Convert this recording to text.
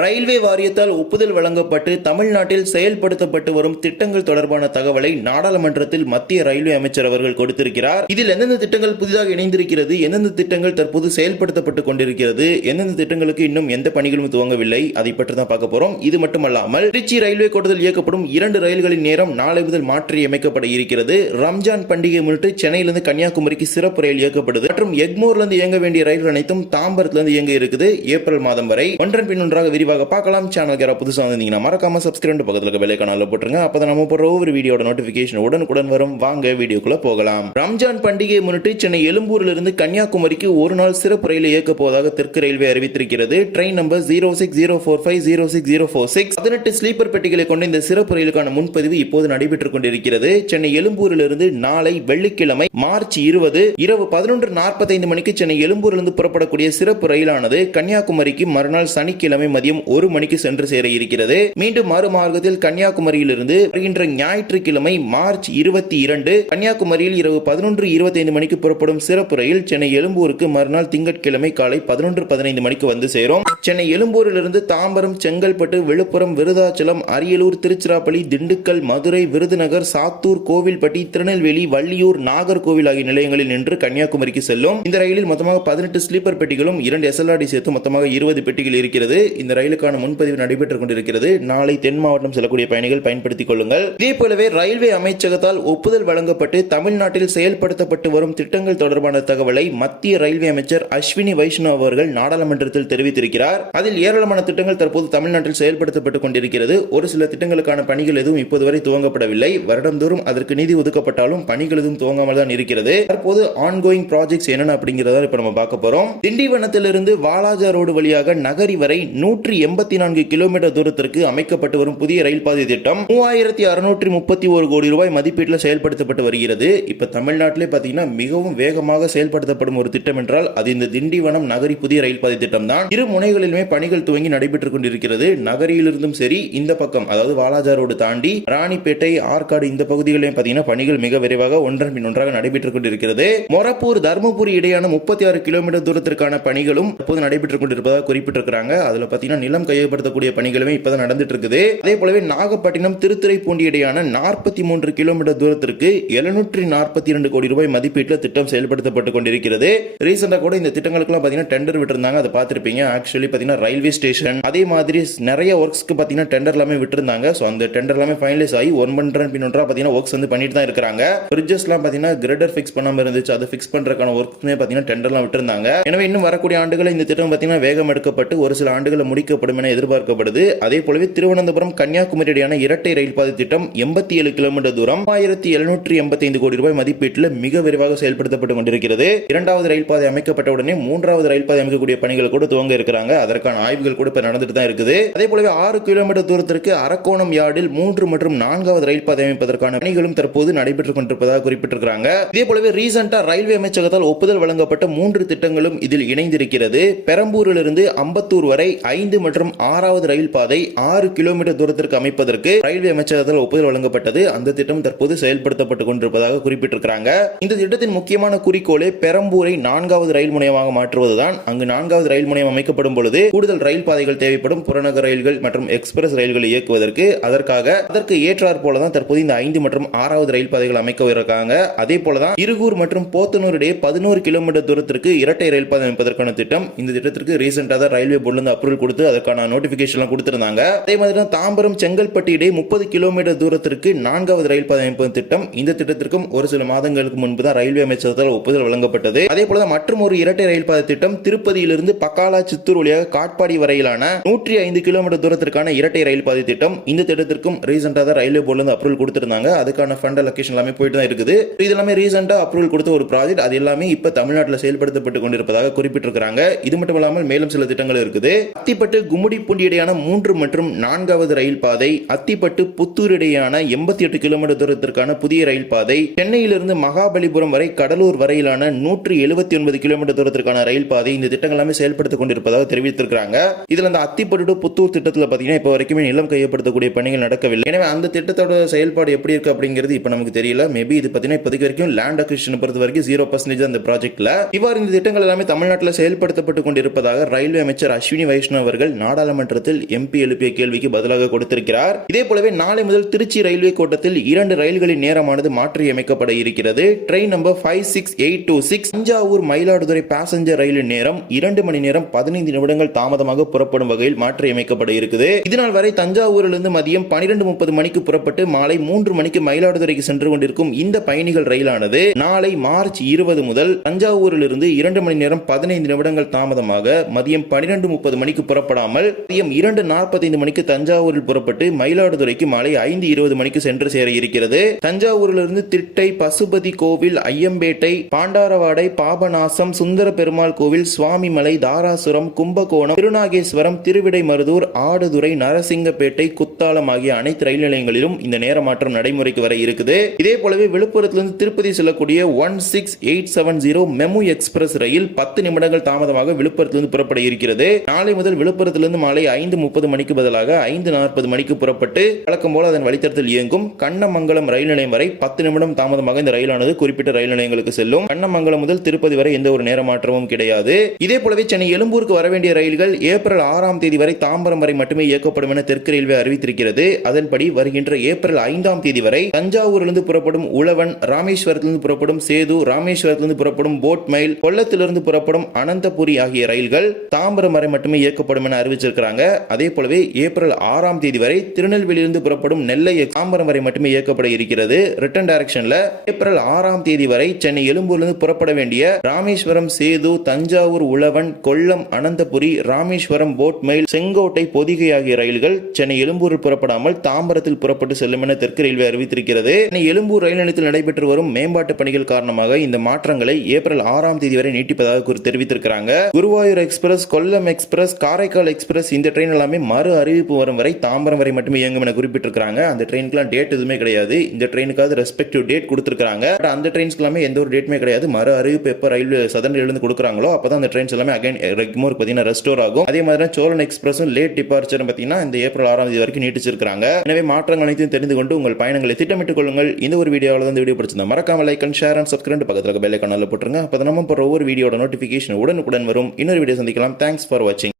Railway வாரியத்தால் ஒப்புதல் வழங்கப்பட்டு தமிழ்நாட்டில் செயல்படுத்தப்பட்டு வரும் திட்டங்கள் தொடர்பான தகவலை நாடாளுமன்றத்தில் மத்திய ரயில்வே அமைச்சர் அவர்கள் கொடுத்திருக்கிறார். இதில் எந்தெந்த திட்டங்கள் புதிதாக இணைந்திருக்கிறது, எந்தெந்த திட்டங்கள் தற்போது செயல்படுத்தப்பட்டு கொண்டிருக்கிறது, எந்தெந்த திட்டங்களுக்கு இன்னும் எந்த பணிகளும் துவங்கவில்லை, அதை பற்றி தான் பார்க்க போறோம். இது மட்டுமல்லாமல் திருச்சி ரயில்வே கோட்டத்தில் இயக்கப்படும் 2 ரயில்களின் நேரம் நாளை முதல் மாற்றி அமைக்கப்பட இருக்கிறது. ரம்ஜான் பண்டிகை முன்னிட்டு சென்னையிலிருந்து கன்னியாகுமரிக்கு சிறப்பு ரயில் இயக்கப்படுது. மற்றும் எக்மோர்லிருந்து இயங்க வேண்டிய ரயில்கள் அனைத்தும் தாம்பரத்திலிருந்து இயங்க இருக்குது ஏப்ரல் மாதம் வரை. ஒன்றன் பின் ஒன்றாக விரிவாக பார்க்கலாம். சேனலுக்கு யாராவது புதுசாக வந்தீங்கன்னா மறக்காம சப்ஸ்கிரைப் பக்கத்துல இருக்க பெல் ஐகானை போட்டுருங்க. அப்பதான் நம்ம போற ஒவ்வொரு வீடியோட நோட்டிபிகேஷன் உடனுக்குடன் வரும். வாங்க வீடியோக்குள்ள போகலாம். ரம்ஜான் பண்டிகையை முன்னிட்டு சென்னை எழும்பூரிலிருந்து கன்னியாகுமரிக்கு ஒரு நாள் சிறப்பு ரயில் இயக்க போவதாக தெற்கு ரயில்வே அறிவித்திருக்கிறது. ட்ரெயின் நம்பர் 06045 18 ஸ்லீப்பர் பெட்டிகளை கொண்ட இந்த சிறப்பு ரயிலுக்கான முன்பதிவு இப்போது நடைபெற்றுக் கொண்டிருக்கிறது. சென்னை எழும்பூரிலிருந்து நாளை வெள்ளிக்கிழமை மார்ச் 20 இரவு 11:45 மணிக்கு சென்னை எழும்பூரிலிருந்து புறப்படக்கூடிய சிறப்பு ரயிலானது கன்னியாகுமரிக்கு மறுநாள் சனிக்கிழமை மதியம் 1 மணிக்கு சென்று சேர இருக்கிறது. மீண்டும் மறுமார்க்கத்தில் கன்னியாகுமரியிலிருந்து வருகின்ற ஞாயிற்றுக்கிழமை மார்ச் 22 கன்னியாகுமரியில் இரவு 11:25 மணிக்கு புறப்படும் சிறப்பு ரயில் சென்னை எழும்பூருக்கு மறுநாள் திங்கட்கிழமை காலை 11:15 மணிக்கு வந்து சேரும். சென்னை எழும்பூரிலிருந்து தாம்பரம், செங்கல்பட்டு, விழுப்புரம், விருதாச்சலம், அரியலூர், திருச்சிராப்பள்ளி, திண்டுக்கல், மதுரை, விருதுநகர், சாத்தூர், கோவில்பட்டி, திருநெல்வேலி, வள்ளியூர், நாகர்கோவில் ஆகிய நிலையங்களில் நின்று கன்னியாகுமரிக்கு செல்லும். இந்த ரயிலில் மொத்தமாக 18 ஸ்லீப்பர் பெட்டிகளும் 2 SLRD சேர்த்து மொத்தமாக 20 பெட்டிகள் இருக்கிறது. இந்த ரயிலுக்கான முன்பதிவு நடைபெற்றுக் கொண்டிருக்கிறது. நாளை தென் மாவட்டம் செல்லக்கூடிய பயணிகள் பயன்படுத்திக் கொள்ளுங்கள். இதே போலவே ரயில்வே அமைச்சகத்தால் ஒப்புதல் வழங்கப்பட்டு தமிழ்நாட்டில் செயல்படுத்தப்பட்டு வரும் திட்டங்கள் தொடர்பான தகவலை மத்திய ரயில்வே அமைச்சர் அஸ்வினி வைஷ்ணவ் அவர்கள் நாடாளுமன்றத்தில் தெரிவித்திருக்கிறார். அதில் ஏராளமான திட்டங்கள் தற்போது தமிழ்நாட்டில் செயல்படுத்தப்பட்டுக் கொண்டிருக்கிறது. ஒரு சில திட்டங்களுக்கான பணிகள் எதுவும் இப்போது வரை துவங்கப்படவில்லை. வருடந்தோறும் அதற்கு நிதி ஒதுக்கப்பட்டாலும் பணிகள் எதுவும் துவங்காமல் தான் இருக்கிறது. தற்போது ஆன்கோயிங் ப்ராஜெக்ட்ஸ் என்னென்ன அப்படிங்கிறத இப்ப நம்ம பார்க்க போறோம். திண்டிவனத்திலிருந்து வாலாஜா ரோடு வழியாக நகரி வரை 184 கிலோமீட்டர் தூரத்திற்கு அமைக்கப்பட்டு வரும் புதிய ரயில் பாதை திட்டம் 3631 கோடி ரூபாய் மதிப்பீட்டில் செயல்படுத்தப்பட்டு வருகிறது. இப்ப தமிழ்நாட்டிலே பாத்தீங்கன்னா மிகவும் வேகமாக செயல்படுத்தப்படும் ஒரு திட்டம் என்றால் அது இந்த திண்டிவனம் நகரி புதிய ரயில் பாதை திட்டம் தான். இரு முனைகளிலுமே பணிகள் துவங்கி நடைபெற்றுக் கொண்டிருக்கிறது. நகரியிலிருந்தும் சரி, இந்த பக்கம் அதாவது வாலாஜா ரோடு தாண்டி ராணிப்பேட்டை, ஆற்காடு இந்த பகுதிகளிலும் பாத்தீங்கன்னா பணிகள் மிக விரைவாக ஒன்றன் பின் ஒன்றாக நடைபெற்றுக் கொண்டிருக்கிறது. மொரப்பூர், தர்மபுரி இடையான 36 கிலோமீட்டர் தூரத்திற்கான பணிகளும் தற்போது நடைபெற்றுக் கொண்டிருப்பதாக குறிப்பிட்டிருக்கிறாங்க. அதுல பாத்தீங்கன்னா நிலம் கையப்படுத்தக்கூடிய பணிகளுமே இப்பதான் நடந்துட்டு இருக்குது. அதே போலவே நாகப்பட்டினம், திருத்துறைப்பூண்டி இடையான 43 கிலோமீட்டர் தூரத்திற்கு 742 கோடி ரூபாய் மதிப்பீட்டில் திட்டம் செயல்படுத்தப்பட்டு கொண்டிருக்கிறது. ரீசெண்டா கூட இந்த திட்டங்களுக்கெல்லாம் பாத்தீங்கன்னா டெண்டர் விட்டிருந்தாங்க. அதை பார்த்திருப்பீங்க. ஆக்சுவலி பாத்தீங்கன்னா ரயில்வே ஸ்டேஷன் அதே மாதிரி நிறைய ஒர்க்ஸ்க்கு பாத்தீங்கன்னா டெண்டர் எல்லாமே விட்டிருந்தாங்க. சோ அந்த டெண்டர் எல்லாமே ஃபைனலைஸ் ஆகி ஒன்றன் பின் ஒன்றா பாத்தீங்கன்னா ஒர்க்ஸ் வந்து பண்ணிட்டு தான் இருக்காங்க. பிரிட்ஜஸ் எல்லாம் பாத்தீங்கன்னா கிரேடர் ஃபிக்ஸ் பண்ணாம இருந்துச்சு. அதை ஃபிக்ஸ் பண்றதுக்கான ஒர்க்ஸ்மே பாத்தீங்கன்னா டெண்டர்லாம் விட்டிருந்தாங்க. எனவே இன்னும் வரக்கூடிய ஆண்டுகளில் இந்த திட்டம் பாத்தீங்கன்னா வேகம் எடுக்கப்பட்டு ஒரு சில ஆண்டுகளில் முடிக்கப்படும் என எதிர்பார்க்கப்படுது. அதே போலவே திருவனந்தபுரம், கன்னியாகுமரி இடையான இரட்டை ரயில் பாதை திட்டம் 87 கிலோமீட்டர் தூரம் 1785 கோடி ரூபாய் மதிப்பீட்டில் மிக விரைவாக செயல்படுத்தப்பட்டு கொண்டிருக்கிறது. இரண்டாவது ரயில் பாதை அமைக்கப்பட்ட உடனே மூன்றாவது ரயில் பாதை அமைக்கக்கூடிய பணிகள் கூட துவங்க இருக்கிறாங்க. அதற்கான ஆய்வுகள் கூட இப்ப நடந்துட்டு தான் இருக்குது. அதே போலவே 6 கிலோமீட்டர் தூரத்திற்கு அரக்கோணம் யார்டில் 3 மற்றும் 4வது ரயில் பாதை அமைப்பதற்கான பணிகளும் தற்போது நடைபெற்றுக் கொண்டிருப்பதாக குறிப்பிட்டிருக்கிறாங்க. இதே போலவே ரீசெண்டா ரயில்வே அமைச்சகத்தால் ஒப்புதல் வழங்கப்பட்ட 3 திட்டங்களும் இதில் இணைந்திருக்கிறது. பெரம்பூரிலிருந்து அம்பத்தூர் வரை 5 மற்றும் 6வது ரயில் பாதை 6 கிலோமீட்டர் தூரத்திற்கு அமைப்பதற்கு ரயில்வே அமைச்சகத்தால் ஒப்புதல் வழங்கப்பட்டது. அந்த திட்டம் தற்போது செயல்படுத்தப்பட்டுக் கொண்டிருப்பதாக குறிப்பிட்டிருக்கிறாங்க. இந்த திட்டத்தின் முக்கியமான குறிக்கோளே பெரம்பூரை 4வது ரயில் முனையமாக மாற்றுவதுதான். அங்கு 4வது ரயில் முனையம் அமைக்கப்படும் பொழுது கூடுதல் ரயில் பாதைகள் தேவைப்படும். புறநகர் ரயில்கள் மற்றும் எக்ஸ்பிரஸ் ரயில்களை இயக்குவதற்கு அதற்கு ஏற்றார் போலதான் தற்போது இந்த 5 மற்றும் 6வது ரயில் பாதைகள் அமைக்க இருக்காங்க. அதே போலதான் இருகூர் மற்றும் போத்தனூர் இடையே 11 கிலோமீட்டர் தூரத்திற்கு இரட்டை ரயில் பாதை அமைப்பதற்கான திட்டம். இந்த திட்டத்திற்கு ரீசெண்டா தான் ரயில்வே போர்டுல அப்ரூவல் கொடுத்து அதற்கான நோட்டிபிகேஷன் கொடுத்திருந்தாங்க. அதே மாதிரி தான் தாம்பரம், செங்கல்பட்டு இடையே 30 கிலோமீட்டர் தூரத்திற்கு 4வது ரயில் பாதை அமைப்பு திட்டம். இந்த திட்டத்திற்கும் ஒரு சில மாதங்களுக்கு முன்பு தான் ரயில்வே அமைச்சகத்தால் ஒப்புதல் வழங்கப்பட்டது. அதே போல மற்றும் ஒரு இரட்டை ரயில் பாதை திட்டம் திருப்பதியிலிருந்து பக்காலா, சித்தூர் வழியாக காட்பாடி வரையிலான 105 கிலோமீட்டர் தூரத்திற்கான இரட்டை ரயில் பாதை திட்டம். இந்த திட்டத்திற்கும் ரீசெண்டா தான் ரயில்வே போர்டுல அப்ரூவல் கொடுத்திருந்தாங்க. அதுக்கான ஃபண்ட் அலோகேஷன் எல்லாமே போயிட்டு தான் இருக்குது. இது எல்லாமே ரீசெண்டா அப்ரூவல் கொடுத்த ஒரு ப்ராஜெக்ட். அது எல்லாமே இப்ப தமிழ்நாட்டில் செயல்படுத்தப்பட்டு கொண்டிருப்பதாக குறிப்பிட்டிருக்கிறாங்க. இது மட்டும் இல்லாமல் மேலும் சில திட்டங்கள் இருக்குது. அத்திப்பட்டு, கும்மிடிப்பூண்டி இடையான 3 மற்றும் 4வது ரயில் பாதை, அத்திப்பட்டு, புத்தூர் இடையான 88 கிலோமீட்டர் தூரத்திற்கான புதிய ரயில் பாதை, சென்னையிலிருந்து மகாபலிபுரம் வரை கடலூர் வரையிலான 179 கிலோமீட்டர் தூரத்திற்கான ரயில் பாதை. இந்த திட்டங்கள் எல்லாமே செயல்படுத்திக் கொண்டிருப்பதாக தெரிவித்திருக்கிறாங்க. இதுல அந்த அத்திப்பட்டு புத்தூர் திட்டத்தில் பாத்தீங்கன்னா இப்ப வரைக்கும் நிலம் கையப்படுத்தக்கூடிய பணிகள் நடக்கவில்லை. எனவே அந்த திட்டத்தோட செயல்பாடு எப்படி இருக்கு அப்படிங்கிறது இப்ப நமக்கு தெரியல. மேபி இது பாத்தீங்கன்னா இப்போதைக்கு வரைக்கும் லேண்ட் அக்விசிஷன் பொறுத்த வரைக்கும் 0% அந்த ப்ராஜெக்ட்ல. இவ்வாறு இந்த திட்டங்கள் எல்லாமே தமிழ்நாட்டில் செயல்படுத்தப்பட்டு கொண்டிருப்பதாக ரயில்வே அமைச்சர் அஸ்வினி வைஷ்ணவ் அவர்கள் அவர்கள் நாடாளுமன்றத்தில் MP எழுப்பிய கேள்விக்கு பதிலாக கொடுத்திருக்கிறார். இதே போலவே நாளை முதல் திருச்சி ரயில்வே கோட்டத்தில் 2 ரயில்களின் நேரமானது மாற்றியமைக்கப்பட இருக்கிறது. Train number 56826 Thanjavur Mayiladuthurai passenger ரயிலின் நேரம் 2 மணி நேரம் 15 நிமிடங்கள் தாமதமாக புறப்படும் வகையில் மாற்றியமைக்கப்பட இருக்குது. இதனால் வரை தஞ்சாவூரிலிருந்து மதியம் 12:30 மணிக்கு புறப்பட்டு மாலை 3 மணிக்கு மயிலாடுதுறைக்கு சென்று கொண்டிருக்கும் இந்த பயணிகள் ரயிலானது நாளை மார்ச் 20 முதல் தஞ்சாவூரிலிருந்து 2 மணி நேரம் 15 நிமிடங்கள் தாமதமாக மதியம் 12:30 மணிக்கு புறப்படாமல் மதியம் 2:45 மணிக்கு தஞ்சாவூரில் புறப்பட்டு மயிலாடுதுறைக்கு மாலை 5:20 மணிக்கு சென்று சேர இருக்கிறது. தஞ்சாவூரிலிருந்து திட்டை, பசுபதி கோவில், ஐயம்பேட்டை, பாண்டாரவாடை, பாபநாசம், சுந்தர பெருமாள் கோவில், சுவாமிமலை, தாராசுரம், கும்பகோணம், திருநாகேஸ்வரம், திருவிடைமருதூர், ஆடுதுறை, நரசிங்கப்பேட்டை, குத்தாலம் ஆகிய அனைத்து ரயில் நிலையங்களிலும் இந்த நேர மாற்றம் நடைமுறைக்கு வர இருக்குது. இதே போலவே விழுப்புரத்திலிருந்து திருப்பதி செல்லக்கூடிய 16870 மெமு எக்ஸ்பிரஸ் ரயில் 10 நிமிடங்கள் தாமதமாக விழுப்புரத்திலிருந்து புறப்பட இருக்கிறது. நாளை முதல் விழுப்புரத்திலிருந்து மாலை 5:30 மணிக்கு பதிலாக 5:40 மணிக்கு புறப்பட்டு வழக்கம் போல அதன் வழித்தடத்தில் இயங்கும். கண்ணமங்கலம் ரயில் நிலையம் வரை 10 நிமிடம் தாமதமாக இந்த ரயிலானது குறிப்பிட்ட ரயில் நிலையங்களுக்கு செல்லும். கண்ணமங்கலம் முதல் திருப்பதி வரை எந்த ஒரு நேர மாற்றமும் கிடையாது. இதே போலவே சென்னை எழும்பூருக்கு வர வேண்டிய ரயில்கள் ஏப்ரல் 6ஆம் தேதி வரை தாம்பரம் வரை மட்டுமே இயக்கப்படும் என தெற்கு ரயில்வே அறிவித்திருக்கிறது. அதன்படி வருகின்ற ஏப்ரல் 5ஆம் தேதி வரை தஞ்சாவூரிலிருந்து புறப்படும் உழவன், ராமேஸ்வரத்திலிருந்து புறப்படும் சேது, ராமேஸ்வரத்திலிருந்து புறப்படும் போட் மெயில், கொல்லத்திலிருந்து புறப்படும் அனந்தபுரி ஆகிய ரயில்கள் தாம்பரம் வரை மட்டுமே இயக்கப்படும் என அறிவிச்சிருக்கிறாங்க. அதே போலவே ஏப்ரல் 6ஆம் தேதி வரை திருநெல்வேலியிலிருந்து புறப்படும் நெல்லை தாம்பரம் வரை மட்டுமே இயக்கப்பட இருக்கிறது. ரிட்டர்ன் டைரக்ஷன்ல ஏப்ரல் 6ஆம் தேதி வரை சென்னை எழும்பூரிலிருந்து புறப்பட வேண்டிய ராமேஸ்வரம், சேது, தஞ்சாவூர், உழவன், கொல்லம், அனந்தபுரி, ராமேஸ்வரம், போட் மெயில், செங்கோட்டை, பொதிகை ஆகிய ரயில்கள் சென்னை எழும்பூரில் புறப்படாமல் தாம்பரத்தில் புறப்பட்டு செல்லும் என தெற்கு ரயில்வே அறிவித்திருக்கிறது. சென்னை எழும்பூர் ரயில் நிலையத்தில் நடைபெற்று வரும் மேம்பாட்டு பணிகள் காரணமாக இந்த மாற்றங்களை ஏப்ரல் 6ஆம் தேதி வரை நீட்டிப்பதாக தெரிவித்திருக்கிறாங்க. Guruvayur express, Kollam express, Karaikal express இந்த ட்ரெயின் எல்லாமே மறு அறிவிப்பு வரும் வரை தாம்பரம் வரை மட்டுமே இயங்கும் என குறிப்பிட்டிருக்காங்க. அந்த ட்ரெயினுக்குலாம் டேட் எதுவுமே கிடையாது. இந்த ட்ரெயினுக்காவது ரெஸ்பெக்டிவ் டேட் கொடுத்திருக்காங்க. அந்த ட்ரெயின்ஸ்க்கு எல்லாமே எந்த ஒரு டேட்டுமே கிடையாது. மறு அறிவிப்பு எப்போ ரயில்வே சதன் இருந்து கொடுக்குறாங்களோ அப்பதான் அந்த ட்ரெயின்ஸ் எல்லாமே அகைன் ரெக்மோர் பார்த்தீங்கன்னா ரெஸ்டோர் ஆகும். அதே மாதிரி சோழன் எக்ஸ்பிரஸும் லேட் டிபார்ச்சர் பார்த்தீங்கன்னா இந்த ஏப்ரல் 6ஆம் தேதி வரைக்கும் நீட்டிச்சிருக்காங்க. எனவே மாற்றங்கள் அனைத்தையும் தெரிந்து கொண்டு உங்கள் பயணங்களை திட்டமிட்டுக் கொள்ளுங்கள். இந்த ஒரு வீடியோவில் இந்த வீடியோ பிடிச்சிருந்தா மறக்காம like and share and subscribe பக்கத்துல பெல் ஐகான் போட்டுருங்க. அப்போ நம்ம போற ஒவ்வொரு வீடியோட நோட்டிபிகேஷன் உடனுக்குடன் வரும். இன்னொரு வீடியோ சந்திக்கலாம். தேங்க்ஸ் ஃபார் வாட்சிங்.